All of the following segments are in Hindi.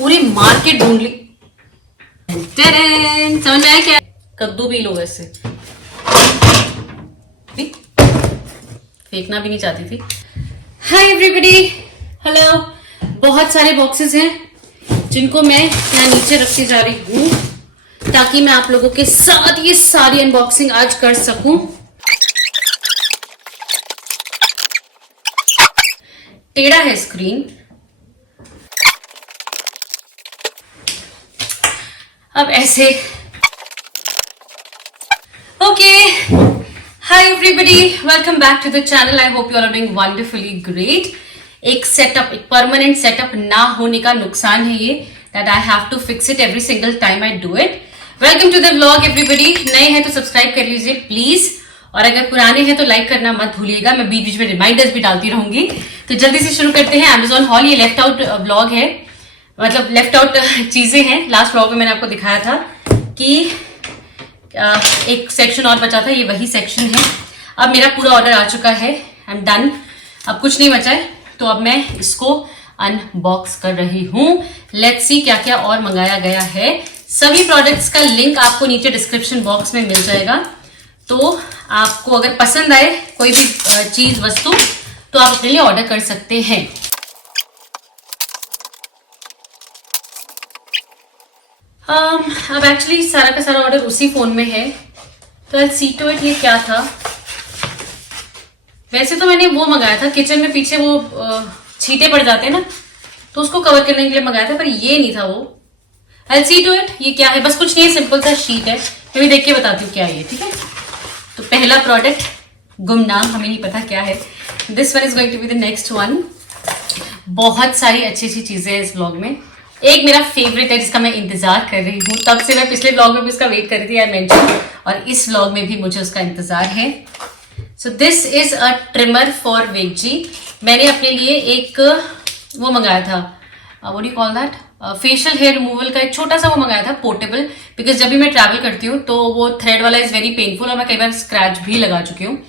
पूरी मार्केट ढूंढ ली। समझ में आया क्या? कद्दू भी लो वैसे, फेंकना भी नहीं चाहती थी। Hi everybody, hello. बहुत सारे बॉक्सेस हैं जिनको मैं यहाँ नीचे रखती जा रही हूँ ताकि मैं आप लोगों के साथ ये सारी अनबॉक्सिंग आज कर सकूं। टेढ़ा है स्क्रीन, अब ऐसे। Okay, hi everybody, welcome back to the channel. I hope you are doing wonderfully great. एक सेटअप, एक परमानेंट सेटअप ना होने का नुकसान है ये, that I have to fix it every single time I do it. Welcome to the vlog everybody. नए हैं तो सब्सक्राइब कर लीजिए प्लीज, और अगर पुराने हैं तो लाइक करना मत भूलिएगा। मैं बीच बीच में रिमाइंडर्स भी डालती रहूंगी। तो जल्दी से शुरू करते हैं। Amazon हॉल, ये लेफ्ट आउट व्लॉग है, मतलब लेफ्ट आउट चीजें हैं। लास्ट व्लॉग में मैंने आपको दिखाया था कि एक सेक्शन और बचा था, ये वही सेक्शन है। अब मेरा पूरा ऑर्डर आ चुका है, आई एम डन। अब कुछ नहीं बचा है, तो अब मैं इसको अनबॉक्स कर रही हूँ। लेट्स सी क्या क्या और मंगाया गया है। सभी प्रोडक्ट्स का लिंक आपको नीचे डिस्क्रिप्शन बॉक्स में मिल जाएगा, तो आपको अगर पसंद आए कोई भी चीज, वस्तु, तो आप अपने लिए ऑर्डर कर सकते हैं। अब एक्चुअली सारा का सारा ऑर्डर उसी फोन में है, तो आई सी टू इट। ये क्या था? वैसे तो मैंने वो मंगाया था, किचन में पीछे वो छींटे पड़ जाते हैं ना, तो उसको कवर करने के लिए मंगाया था, पर ये नहीं था वो। आई सी टू इट। ये क्या है? बस कुछ नहीं है, सिंपल सा शीट है। मैं भी देख के बताती हूँ क्या है ये, ठीक है? तो पहला प्रोडक्ट, गुमनाम, हमें नहीं पता क्या है। This one is going to be the next one. बहुत सारी अच्छी अच्छी चीजें हैं इस व्लॉग में। एक मेरा फेवरेट है जिसका मैं इंतजार कर रही हूँ, तब से मैं पिछले व्लॉग में भी उसका वेट कर रही थी, आई मेंशन, और इस व्लॉग में भी मुझे उसका इंतजार है। So this is a trimmer for veggie. मैंने अपने लिए एक वो मंगाया था, what do you call that, facial hair removal का एक छोटा सा वो मंगाया था, पोर्टेबल। बिकॉज जब भी मैं ट्रैवल करती हूँ तो वो थ्रेड वाला इज वेरी पेनफुल, और मैं कई बार स्क्रैच भी लगा चुकी हूँ।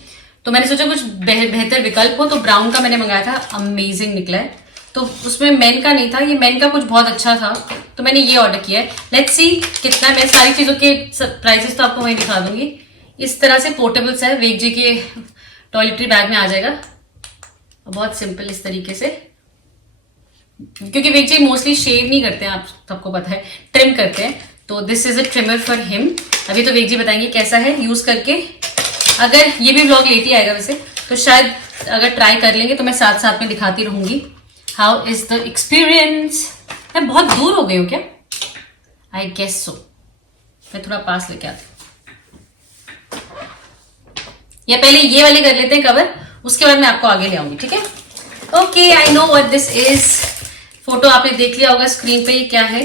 तो मैंने सोचा कुछ बेहतर विकल्प हो, तो ब्राउन का मैंने मंगाया था, अमेजिंग निकला है। तो उसमें मेन का नहीं था, ये मेन का कुछ बहुत अच्छा था, तो मैंने ये ऑर्डर किया है। लेट्स सी कितना। मैं सारी चीजों के प्राइसेस तो आपको वहीं दिखा दूंगी। इस तरह से पोर्टेबल्स है, वेगजी के टॉयलेटरी बैग में आ जाएगा। बहुत सिंपल इस तरीके से, क्योंकि वेगजी मोस्टली शेव नहीं करते हैं, आप सबको पता है, ट्रिम करते हैं। तो this is a trimmer for him. अभी तो वेगजी बताएंगे कैसा है यूज करके। अगर ये भी व्लॉग लेट ही आएगा वैसे, तो शायद अगर ट्राई कर लेंगे तो मैं साथ साथ में दिखाती रहूंगी हाउ इज द एक्सपीरियंस। मैं बहुत दूर हो गई हूँ क्या? I guess so. मैं थोड़ा पास लेके आती हूँ, या पहले ये वाले कर लेते हैं कवर, उसके बाद मैं आपको आगे ले आऊंगी, ठीक है? Okay, I know what this is. Photo आपने देख लिया होगा स्क्रीन पे, ये क्या है?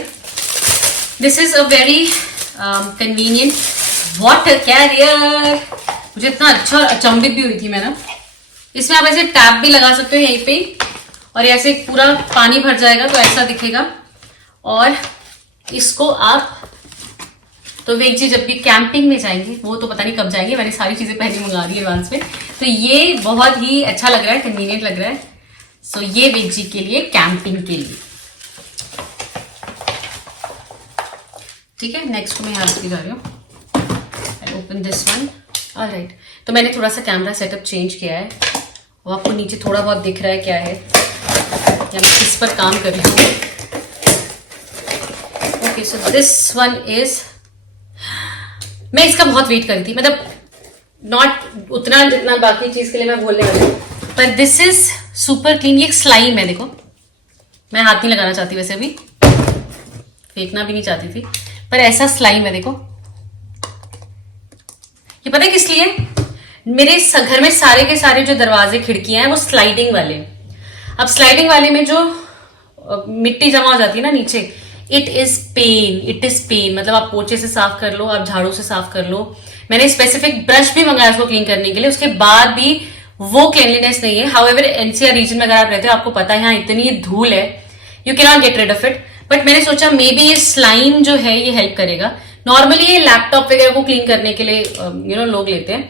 This is a very convenient water career. मुझे इतना अच्छा अचंभित भी हुई थी मैं ना। इसमें आप ऐसे टैप भी लगा सकते हो यहीं पे, और ऐसे पूरा पानी भर जाएगा तो ऐसा दिखेगा। और इसको आप, तो वेगजी जब भी कैंपिंग में जाएंगे, वो तो पता नहीं कब जाएंगे, मैंने सारी चीजें पहले मंगा दी एडवांस में, तो ये बहुत ही अच्छा लग रहा है, कन्वीनियंट लग रहा है। सो ये वेगजी के लिए, कैंपिंग के लिए, ठीक है? नेक्स्ट को मैं यहाँ रखती जा रही हूँ। I open this one. Alright, तो मैंने थोड़ा सा कैमरा सेटअप चेंज किया है, वो आपको नीचे थोड़ा बहुत दिख रहा है क्या है, या मैं किस पर काम कर रही हूँ। Okay, so this one is, मैं इसका बहुत वेट कर रही थी, मतलब नॉट उतना जितना बाकी चीज के लिए मैं बोलने वाली हूँ, पर दिस इज सुपर क्लीन। ये एक स्लाइम है, देखो। मैं हाथ नहीं लगाना चाहती वैसे, अभी फेंकना भी नहीं चाहती थी, पर ऐसा स्लाइम है, देखो। ये पता है किस लिए? मेरे घर में सारे के सारे जो दरवाजे, खिड़कियां हैं, वो स्लाइडिंग वाले। अब स्लाइडिंग वाले में जो मिट्टी जमा हो जाती है ना नीचे, इट इज पेन। मतलब आप पोछे से साफ कर लो, आप झाड़ू से साफ कर लो। मैंने स्पेसिफिक ब्रश भी मंगाया उसको क्लीन करने के लिए, उसके बाद भी वो क्लीनलीनेस नहीं है। हाउएवर एनसीआर रीजन में अगर आप रहते हो, आपको पता है यहाँ इतनी धूल है, you can not get rid of it. But मैंने सोचा मे बी ये स्लाइम जो है ये हेल्प करेगा। नॉर्मली ये लैपटॉप वगैरह को क्लीन करने के लिए लोग लेते हैं,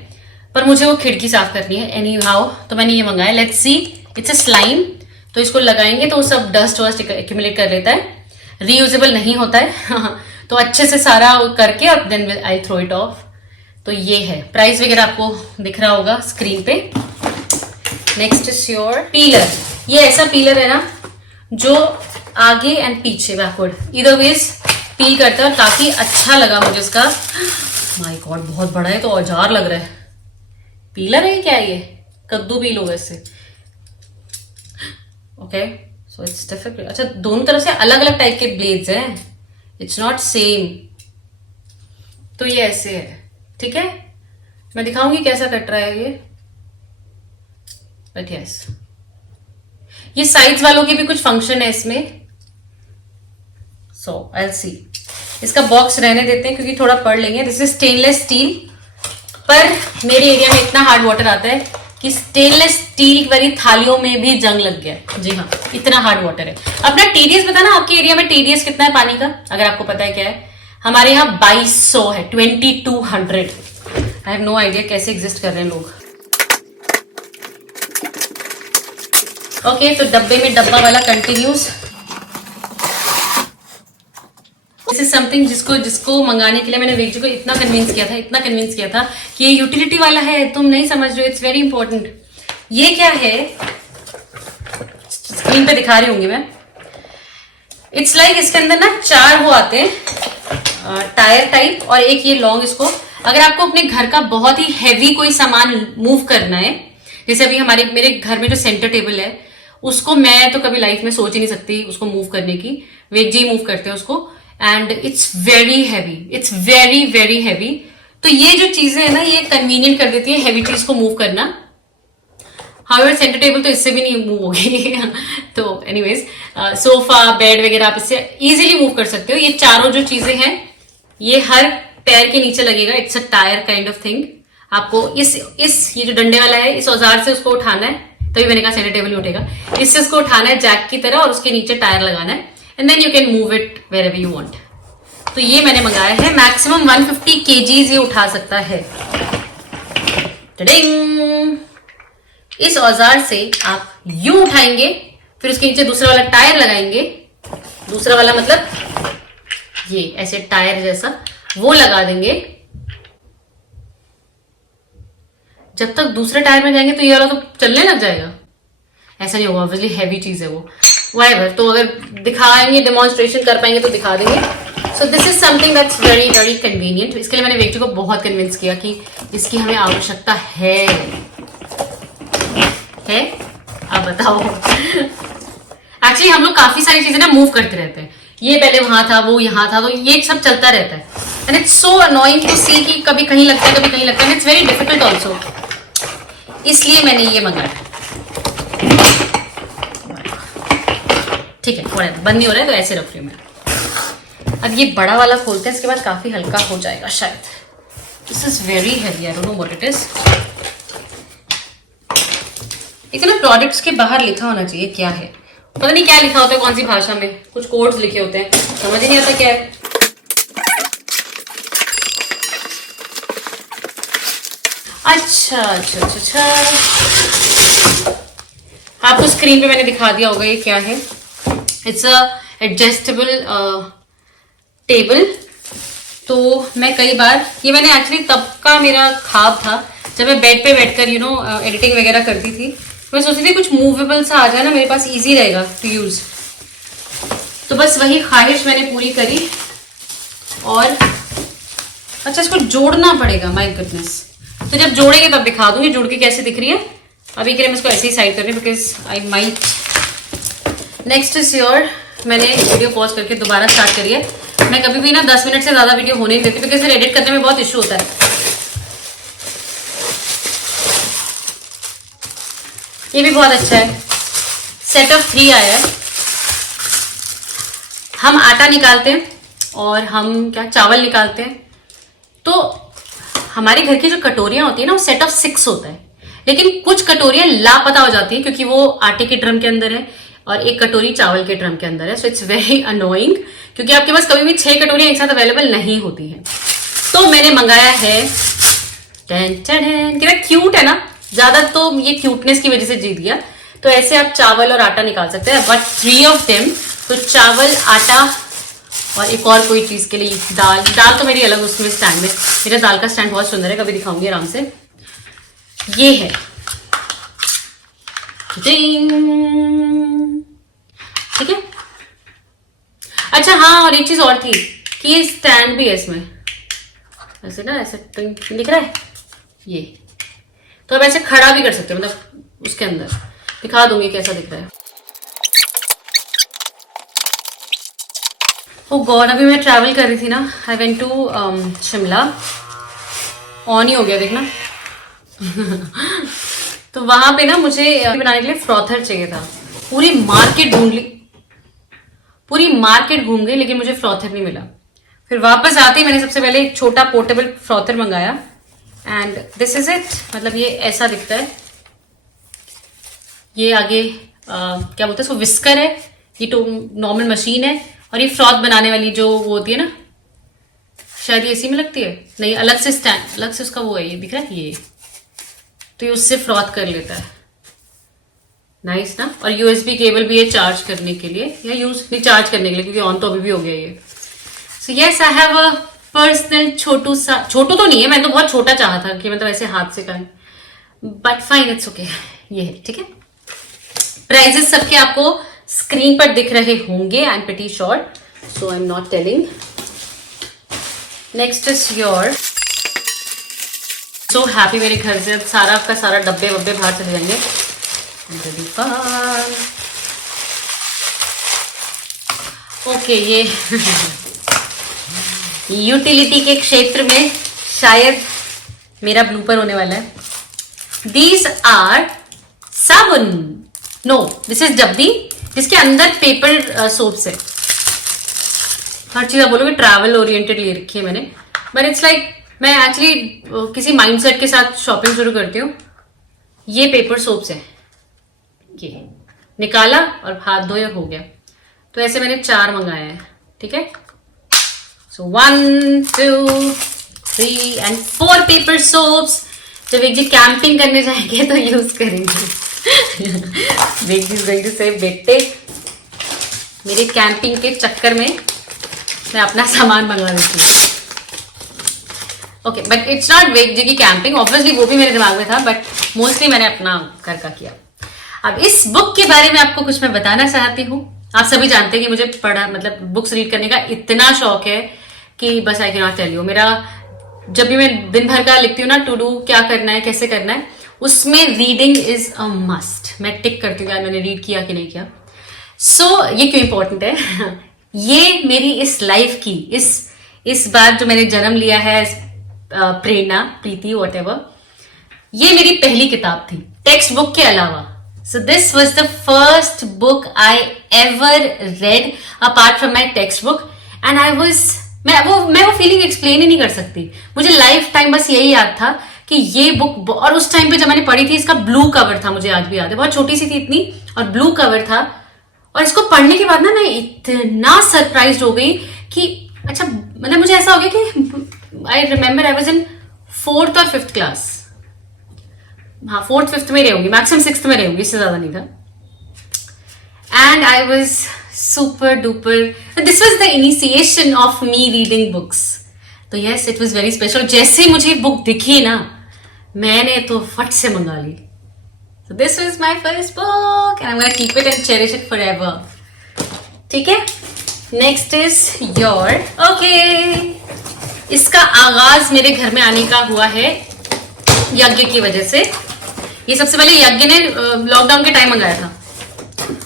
पर मुझे वो खिड़की साफ करनी है एनी हाउ, तो मैंने ये मंगाया। Let's see, it's a slime. तो इसको लगाएंगे तो सब डस्ट वस्ट एक्यूमुलेट कर लेता है। रीयूजेबल नहीं होता है तो अच्छे से सारा करके अब then I throw it off. तो ये है, प्राइस वगैरह आपको दिख रहा होगा स्क्रीन पे। Next is your pillar. ये ऐसा पीलर है ना जो आगे एंड पीछे बैकवर्ड इधर वेज पील करता है, और काफी अच्छा लगा मुझे इसका। माय गॉड बहुत बड़ा है, तो औजार लग रहा है। पीलर है क्या ये? कद्दू पील होगा इससे। Okay so it's difficult. अच्छा दोनों तरफ से अलग अलग टाइप के ब्लेड्स हैं, इट्स नॉट सेम। तो ये ऐसे है, ठीक है। मैं दिखाऊंगी कैसा कट रहा है ये, बट यस ये साइड्स वालों के भी कुछ फंक्शन है इसमें। सो आई सी, इसका बॉक्स रहने देते हैं क्योंकि थोड़ा पढ़ लेंगे। दिस इज स्टेनलेस स्टील, पर मेरे एरिया में इतना हार्ड वाटर आता है कि स्टेनलेस स्टील वाली थालियों में भी जंग लग गया है। जी हाँ, इतना हार्ड वाटर है। अपना टीडीएस बताना, आपके एरिया में टीडीएस कितना है पानी का, अगर आपको पता है क्या है। हमारे यहाँ 2200 है, 2200। आई हैव नो आइडिया कैसे एग्जिस्ट कर रहे हैं लोग। ओके तो डब्बे में डब्बा वाला कंटिन्यूज। दिस इज समथिंग जिसको मंगाने के लिए मैंने वेजी को इतना कन्विंस किया था कि ये यूटिलिटी वाला है, तुम नहीं समझ रहे हो, इट्स वेरी इंपॉर्टेंट। ये क्या है, स्क्रीन पे दिखा रही होंगी मैं। इट्स लाइक इसके अंदर ना 4 वो आते हैं टायर टाइप, और एक ये लॉन्ग। इसको अगर आपको अपने घर का बहुत ही हैवी कोई सामान मूव करना है, जैसे अभी मेरे घर में जो सेंटर टेबल है उसको मैं तो कभी लाइफ में सोच ही नहीं सकती उसको मूव करने की, वेग जी मूव करते हैं उसको, and it's very heavy, it's very very heavy. तो ये जो चीजें है ना ये कन्वीनियंट कर देती है हैवी चीज को मूव करना। हाउएवर सेंटर टेबल तो इससे भी नहीं मूव होगी तो एनीवेज सोफा बेड वगैरह आप इससे इजीली मूव कर सकते हो। ये चारों जो चीजें हैं ये हर पैर के नीचे लगेगा, it's a tyre kind of thing. आपको इस ये जो डंडे वाला है इस औजार से उसको उठाना है, तभी मैंने कहा सेंटर टेबल नहीं उठेगा। इससे उसको उठाना है जैक की तरह और उसके नीचे टायर लगाना है, and then you can move it wherever you want. तो ये मैंने मंगाया है, मैक्सिमम 150 kgs ये उठा सकता है। टडिंग! इस औजार से आप यूं उठाएंगे, फिर उसके नीचे दूसरा वाला टायर लगाएंगे, दूसरा वाला मतलब ये ऐसे टायर जैसा वो लगा देंगे। जब तक दूसरे टायर में जाएंगे तो ये वाला तो चलने लग जाएगा। ऐसा नहीं होगा, ऑब्वियसली हैवी चीज है वो, व्हाटएवर। तो अगर दिखाएंगे, डेमोन्स्ट्रेशन कर पाएंगे तो दिखा देंगे। सो this is something that's very very convenient. इसके लिए मैंने व्यक्ति को बहुत कन्विंस किया कि इसकी हमें आवश्यकता है। आप बताओ एक्चुअली हम लोग काफी सारी चीजें ना मूव करते रहते हैं, ये पहले वहां था वो यहाँ था, तो ये सब चलता रहता है, and it's so annoying to see कि कभी कहीं लगता है कभी कहीं लगता है, इट्स वेरी डिफिकल्ट ऑल्सो। इसलिए मैंने ये मंगाया। ठीक है, थोड़ा बंद नहीं हो रहा है तो ऐसे रख रही हूँ मैं। अब ये बड़ा वाला खोलते हैं, इसके बाद काफी हल्का हो जाएगा शायद। This is very heavy, I don't know what it is. एक ना प्रोडक्ट्स के बाहर लिखा होना चाहिए क्या है, पता नहीं क्या लिखा होता है, कौन सी भाषा में कुछ कोड्स लिखे होते हैं, समझ ही नहीं आता क्या है। अच्छा अच्छा अच्छा अच्छा, आपको स्क्रीन पे मैंने दिखा दिया होगा ये क्या है। It's a adjustable table. तो मैं कई बार, ये मैंने एक्चुअली तब का मेरा ख्वाब था जब मैं बेड पे बैठकर एडिटिंग वगैरह करती थी। मैं सोचती थी कुछ मूवेबल सा आ जाए ना मेरे पास, इजी रहेगा टू यूज। तो बस वही ख्वाहिश मैंने पूरी करी। और अच्छा, इसको जोड़ना पड़ेगा, माय गुडनेस। तो जब जोड़ेंगे तब दिखा दूंगी जोड़ के कैसे दिख रही है। अभी के लिए मैं इसको ऐसे ही साइड कर रही हूँ because I might. Next is your, मैंने वीडियो पॉज करके दोबारा स्टार्ट करी है। मैं कभी भी ना 10 मिनट से ज्यादा वीडियो होने नहीं देती बिकॉज फिर एडिट करने में बहुत इशू होता है। ये भी बहुत अच्छा है, सेट ऑफ 3 आया है। हम आटा निकालते हैं और हम क्या चावल निकालते हैं, तो हमारे घर की जो कटोरियां होती है ना वो सेट ऑफ 6 होता है, लेकिन कुछ कटोरियां लापता हो जाती है क्योंकि वो आटे के ड्रम के अंदर है और एक कटोरी चावल के ड्रम के अंदर है। सो इट्स वेरी अनोइंग क्योंकि आपके पास कभी भी 6 कटोरियां एक साथ अवेलेबल नहीं होती हैं। तो मैंने मंगाया है, कितना क्यूट है ना, ज्यादा तो ये क्यूटनेस की वजह से जीत गया। तो ऐसे आप चावल और आटा निकाल सकते हैं, बट 3 ऑफ देम। तो चावल, आटा और एक और कोई चीज के लिए दाल दाल तो मेरी अलग उसमें स्टैंड में, मेरा दाल का स्टैंड बहुत सुंदर है, कभी दिखाऊंगी आराम से। ये है ठीक है। अच्छा हाँ, और एक चीज और थी कि ये स्टैंड भी है इसमें, ऐसे ना ऐसे दिख रहा है ये, तो आप ऐसे खड़ा भी कर सकते हो, मतलब उसके अंदर दिखा दूंगी कैसा दिख रहा है। ओ गॉड, अभी मैं ट्रैवल कर रही थी ना, I went to Shimla, on ही हो गया देखना तो वहां पे ना मुझे बनाने के लिए फ्रॉथर चाहिए था, पूरी मार्केट ढूंढ ली, पूरी मार्केट घूम गई, लेकिन मुझे फ्रॉथर नहीं मिला। फिर वापस आते ही मैंने सबसे पहले एक छोटा पोर्टेबल फ्रॉथर मंगाया, एंड दिस इज इट। मतलब ये ऐसा दिखता है, ये आगे क्या बोलते हैं इसको, विस्कर है, ये तो नॉर्मल मशीन है, और ये फ्रॉथ बनाने वाली जो वो होती है ना, शायद ये इसी में लगती है, नहीं अलग से स्टैंड, अलग से उसका वो है, ये दिख रहा है ये, तो ये उससे फ्रॉथ कर लेता है। नाइस ना। और यूएसबी केबल भी है चार्ज करने के लिए, या यूज नहीं चार्ज करने के लिए, क्योंकि ऑन तो अभी भी हो गया ये। So yes, I have a personal छोटू सा, छोटू तो नहीं है, मैं तो बहुत छोटा चाहा था कि मतलब ऐसे हाथ से कर, बट फाइन इट्स ओके, ये है ठीक है। प्राइजेस सबके आपको स्क्रीन पर दिख रहे होंगे, I am pretty sure, so I am not telling. Next is your, so happy, मेरे घर से सारा का सारा डब्बे वब्बे बाहर चले जाएंगे। ओके ये यूटिलिटी के क्षेत्र में शायद मेरा ब्लूपर होने वाला है। दीज आर साबुन, नो दिस इज डब्बी जिसके अंदर पेपर सोप्स है। हर चीज आप बोलोगे ट्रैवल ओरिएंटेड ले रखी है मैंने, बट इट्स लाइक मैं एक्चुअली किसी माइंडसेट के साथ शॉपिंग शुरू करती हूँ। ये पेपर सोप्स है, ये निकाला और हाथ धोए और हो गया। तो ऐसे मैंने 4 मंगाए हैं, ठीक है। सो 1 2 3 and 4 पेपर सोप्स। जब एक जी कैंपिंग करने जाएंगे तो यूज करेंगे। बिग जी गोइंग टू से बेटे, मेरे कैंपिंग के चक्कर में मैं अपना सामान मंगवा देती हूँ। ओके, बट इट्स नॉट वेग जी की कैंपिंग, ऑब्वियसली वो भी मेरे दिमाग में था, बट मोस्टली मैंने अपना घर का किया। अब इस बुक के बारे में आपको कुछ मैं बताना चाहती हूँ। आप सभी जानते हैं कि मुझे पढ़ा मतलब बुक्स रीड करने का इतना शौक है कि बस I can not tell you. मेरा जब भी मैं दिन भर का लिखती हूँ ना, टू डू क्या करना है कैसे करना है, उसमें रीडिंग इज अ मस्ट। मैं टिक करती हूँ यार मैंने रीड किया कि नहीं किया। सो ये क्यों इंपॉर्टेंट है ये मेरी इस लाइफ की इस बार जो मैंने जन्म लिया है, प्रेरणा, प्रीति, व्हाटएवर, ये मेरी पहली किताब थी टेक्स्ट बुक के अलावा। So this was the first book I ever read apart from my text book, and I was मैं वो फीलिंग एक्सप्लेन ही नहीं कर सकती। मुझे लाइफ टाइम बस यही याद था कि ये बुक, और उस टाइम पे जब मैंने पढ़ी थी, इसका ब्लू कवर था, मुझे आज भी याद है, बहुत छोटी सी थी इतनी, और ब्लू कवर था। और इसको पढ़ने के बाद ना मैं इतना सरप्राइज हो गई कि अच्छा, मतलब मुझे ऐसा हो गया कि I remember I was in 4th और 5th क्लास, हाँ 4th 5th में रहूंगी, मैक्सिमम 6th में रहूंगी, इससे ज्यादा नहीं था। And I was super duper, this was the initiation of me reading books. तो yes, it was very special. जैसे मुझे बुक दिखी ना, मैंने तो फट से मंगा ली। So this was my first book and I'm gonna keep it and cherish it forever. ठीक है? Next is your, okay. इसका आगाज मेरे घर में आने का हुआ है यज्ञ की वजह से। ये सबसे पहले यज्ञ ने लॉकडाउन के टाइम मंगाया था,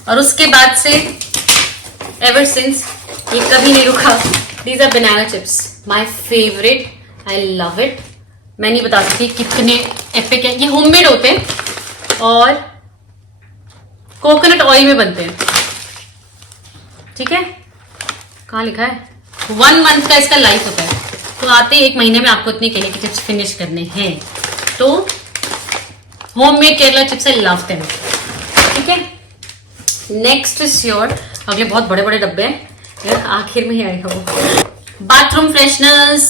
और उसके बाद से ever since ये कभी नहीं रुका। These are banana chips, my favorite, I love it. मैं नहीं बता सकती कितने एपिक है। ये होममेड होते हैं और कोकोनट ऑयल में बनते हैं, ठीक है। कहाँ लिखा है 1 month का इसका लाइफ होता है, तो आते 1 महीने में आपको इतने केले के चिप्स फिनिश करने हैं। तो homemade Kerala chips I love them, ठीक है। नेक्स्ट इज योर, अगले बहुत बड़े बड़े डब्बे हैं, आखिर में ही आएगा वो। Bathroom fresheners.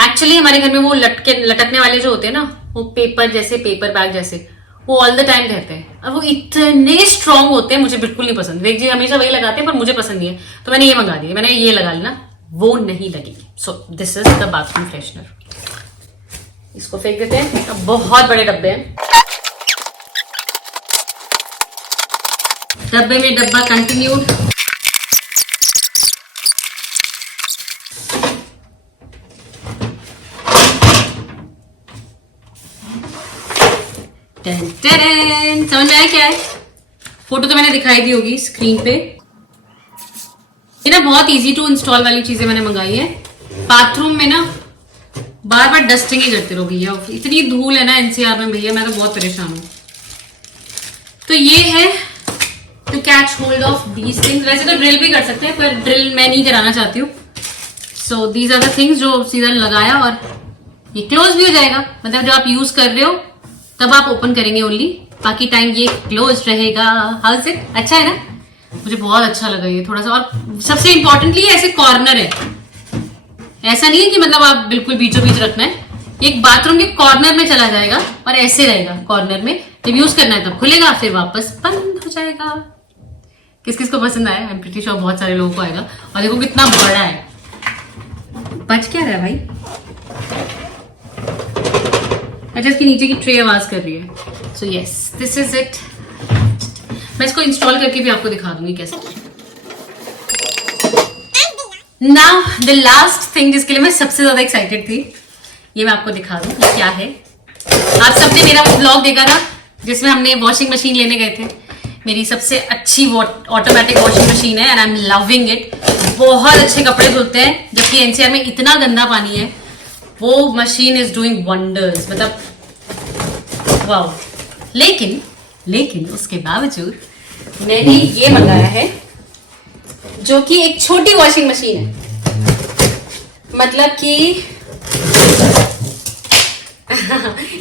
एक्चुअली हमारे घर में वो लटकने वाले जो होते हैं ना, वो पेपर जैसे, पेपर बैग जैसे, वो ऑल द टाइम रहते हैं। अब वो इतने स्ट्रांग होते हैं, मुझे बिल्कुल नहीं पसंद। वेग जी हमेशा वही लगाते हैं पर मुझे पसंद नहीं है, तो मैंने ये मंगा दिए। मैंने ये लगा ली ना, वो नहीं लगेगी। सो this is the bathroom freshener. इसको फेंक देते हैं। अब बहुत बड़े डब्बे हैं, डब्बे में डब्बा कंटिन्यूड। समझ में आया क्या है? फोटो तो मैंने दिखाई दी होगी स्क्रीन पे। ये ना बहुत इजी टू इंस्टॉल वाली चीजें मैंने मंगाई है। बाथरूम में ना बार बार डस्टिंग ही करते रहो भैया, इतनी धूल है ना एनसीआर में भैया, मैं तो बहुत परेशान हूं। तो ये है to catch hold of these things. वैसे तो ड्रिल भी कर सकते हैं, पर ड्रिल मैं नहीं कराना चाहती हूँ। So these are the things जो सीधा लगाया और ये क्लोज भी हो जाएगा। मतलब जब आप यूज कर रहे हो तब आप ओपन करेंगे ओनली, बाकी टाइम ये क्लोज रहेगा। How is it? अच्छा है ना? मुझे बहुत अच्छा लगा ये थोड़ा सा। और सबसे इंपॉर्टेंटली ऐसे कॉर्नर है, ऐसा नहीं है कि मतलब आप बिल्कुल बीचों बीच रखना है। एक बाथरूम के कॉर्नर में चला जाएगा और ऐसे रहेगा कॉर्नर में। जब यूज करना है तब खुलेगा, फिर वापस बंद हो जाएगा। किस किस को पसंद आया? आई एम प्रीटी श्योर बहुत सारे लोगों को आएगा। और देखो कितना बड़ा है। बच क्या रहा है भाई? अच्छा, इसके नीचे की ट्रे आवाज कर रही है। So yes, this is it. मैं इसको इंस्टॉल करके भी आपको दिखा दूंगी कैसे। नाउ द लास्ट थिंग जिसके लिए मैं सबसे ज्यादा एक्साइटेड थी, ये मैं आपको दिखा दूं ये क्या है। आप सबने मेरा वो ब्लॉग देखा था जिसमें हमने वॉशिंग मशीन लेने गए थे। मेरी सबसे अच्छी ऑटोमेटिक वॉशिंग मशीन है and I am loving it. बहुत अच्छे कपड़े धुलते हैं, जबकि एनसीआर में इतना गंदा पानी है। वो मशीन इज डूइंग वंडर्स, मतलब वाओ। लेकिन उसके बावजूद मैंने ये मंगाया है जो कि एक छोटी वॉशिंग मशीन है। मतलब कि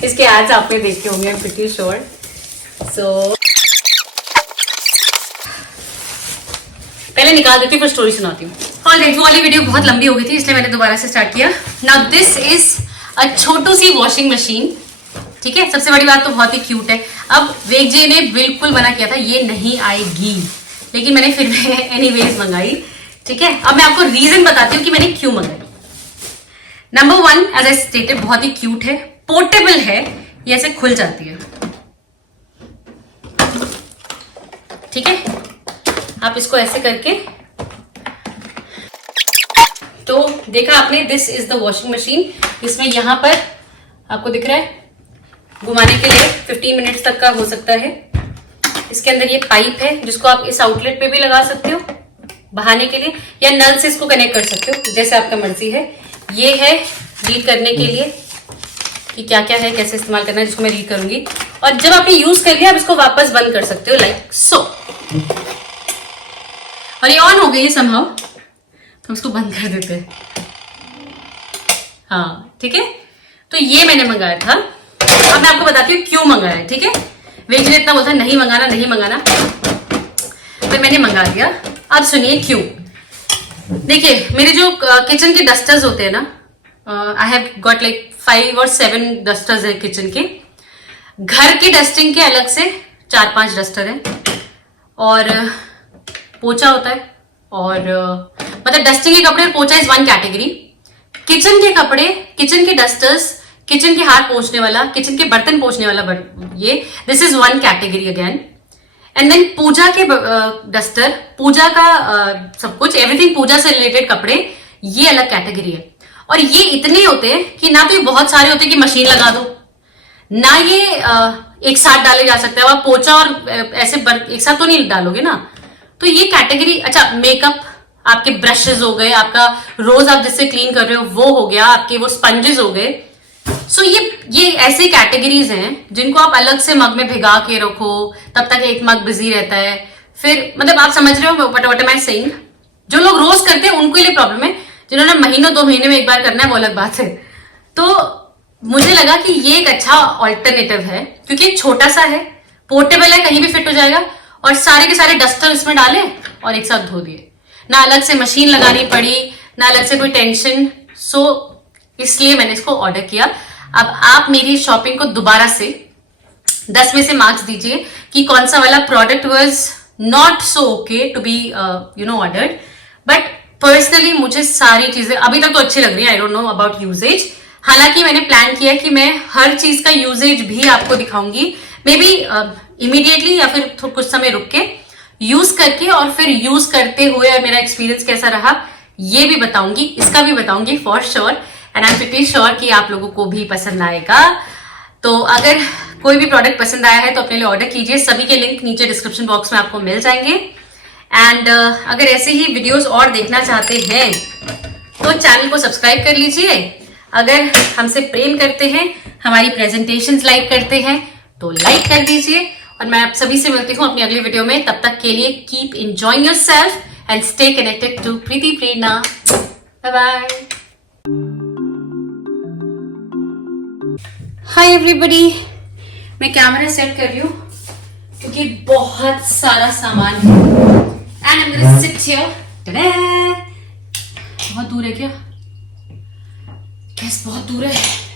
इसके एड्स आपने देखे होंगे, प्रीटी श्योर। सो पहले निकाल देती हूँ, फिर स्टोरी सुनाती हूँ। ऑलराइट, वो वाली वीडियो बहुत लंबी हो गई थी, इसलिए मैंने दोबारा से स्टार्ट किया। नाउ दिस इज अ छोटू सी वॉशिंग मशीन। ठीक है, सबसे बड़ी बात तो बहुत ही क्यूट है। अब वेग जी ने बिल्कुल मना किया था ये नहीं आएगी, लेकिन मैंने फिर भी एनीवेज मंगाई। ठीक है, अब मैं आपको रीजन बताती हूँ कि मैंने क्यों मंगाई। नंबर 1, एज आई स्टेटेड, बहुत ही क्यूट है, पोर्टेबल है, ये ऐसे खुल जाती है। ठीक है, आप इसको ऐसे करके, तो देखा आपने, this is the washing machine. इसमें यहां पर आपको दिख रहा है घुमाने के लिए 15 मिनट्स तक का हो सकता है। इसके अंदर ये पाइप है जिसको आप इस आउटलेट पे भी लगा सकते हो बहाने के लिए, या नल से इसको कनेक्ट कर सकते हो, जैसे आपका मर्जी है। ये है रीड करने के लिए कि क्या क्या है, कैसे इस्तेमाल करना है, जिसको मैं रीड करूंगी। और जब आपने यूज कर लिया आप इसको वापस बंद कर सकते हो, लाइक सो। और ये ऑन हो गई है समहाउ, तो इसको बंद कर देते हैं। हाँ ठीक है, तो ये मैंने मंगाया था। अब मैं आपको बताती हूँ क्यों मंगाया है। ठीक है, वेज ने इतना बोलता है नहीं मंगाना नहीं मंगाना, फिर मैंने मंगा दिया। अब सुनिए क्यों। देखिए, मेरे जो किचन के डस्टर्स होते हैं ना, I have got like 5 or 7 dusters है किचन के। घर की डस्टिंग के अलग से 4-5 डस्टर है, और पोछा होता है, और मतलब डस्टिंग के कपड़े और पोछा इज वन कैटेगरी। किचन के कपड़े, किचन के डस्टर्स, किचन के हाथ पोछने वाला, किचन के बर्तन पोछने वाला, ये this is one category again. And then पूजा के डस्टर, पूजा का सब कुछ, एवरीथिंग पूजा से रिलेटेड कपड़े, ये अलग कैटेगरी है। और ये इतने होते हैं कि ना तो ये बहुत सारे होते हैं कि मशीन लगा दो, ना ये एक साथ डाले जा सकते हैं। आप पोछा और ऐसे एक साथ तो नहीं डालोगे ना, तो ये कैटेगरी। अच्छा, मेकअप, आपके ब्रशेस हो गए, आपका रोज आप जिससे क्लीन कर रहे हो वो हो गया, आपके वो स्पंजेस हो गए। सो ये ऐसे कैटेगरीज हैं जिनको आप अलग से मग में भिगा के रखो, तब तक एक मग बिजी रहता है। फिर मतलब आप समझ रहे हो व्हाट एम आई सेइंग। जो लोग रोज करते हैं उनके लिए प्रॉब्लम है, जिन्होंने महीनों 2 महीने में एक बार करना है वो अलग बात है। तो मुझे लगा कि ये एक अच्छा ऑल्टरनेटिव है, क्योंकि छोटा सा है, पोर्टेबल है, कहीं भी फिट हो जाएगा, और सारे के सारे डस्टर इसमें डाले और एक साथ धो दिए, ना अलग से मशीन लगानी पड़ी, ना अलग से कोई टेंशन। सो इसलिए मैंने इसको ऑर्डर किया। अब आप मेरी शॉपिंग को दोबारा से 10 में से मार्क्स दीजिए कि कौन सा वाला product was not so okay to be ordered, but personally मुझे सारी चीजें अभी तक तो अच्छी लग रही है। I don't know about usages. हालांकि मैंने प्लान किया कि मैं हर चीज का यूजेज भी आपको दिखाऊंगी, मे बी इमीडिएटली या फिर कुछ समय रुक के यूज करके, और फिर यूज करते हुए मेरा एक्सपीरियंस कैसा रहा ये भी बताऊंगी, इसका भी बताऊंगी for sure. And I am pretty sure कि आप लोगों को भी पसंद आएगा। तो अगर कोई भी प्रोडक्ट पसंद आया है तो अपने लिए ऑर्डर कीजिए। सभी के लिंक नीचे डिस्क्रिप्शन बॉक्स में आपको मिल जाएंगे। एंड अगर ऐसे ही वीडियोस और देखना चाहते हैं तो चैनल को सब्सक्राइब कर लीजिए। अगर हमसे प्रेम करते हैं, हमारी प्रेजेंटेशंस लाइक करते हैं तो लाइक कर दीजिए। और मैं आप सभी से मिलती हूँ अपनी अगली वीडियो में। तब तक के लिए keep enjoying yourself and stay connected to Preeti Prerna. Bye bye. Hi everybody, मैं कैमरा सेट कर रही हूँ क्योंकि बहुत सारा सामान है। And I am gonna sit here. बहुत दूर है क्या? गैस बहुत दूर है।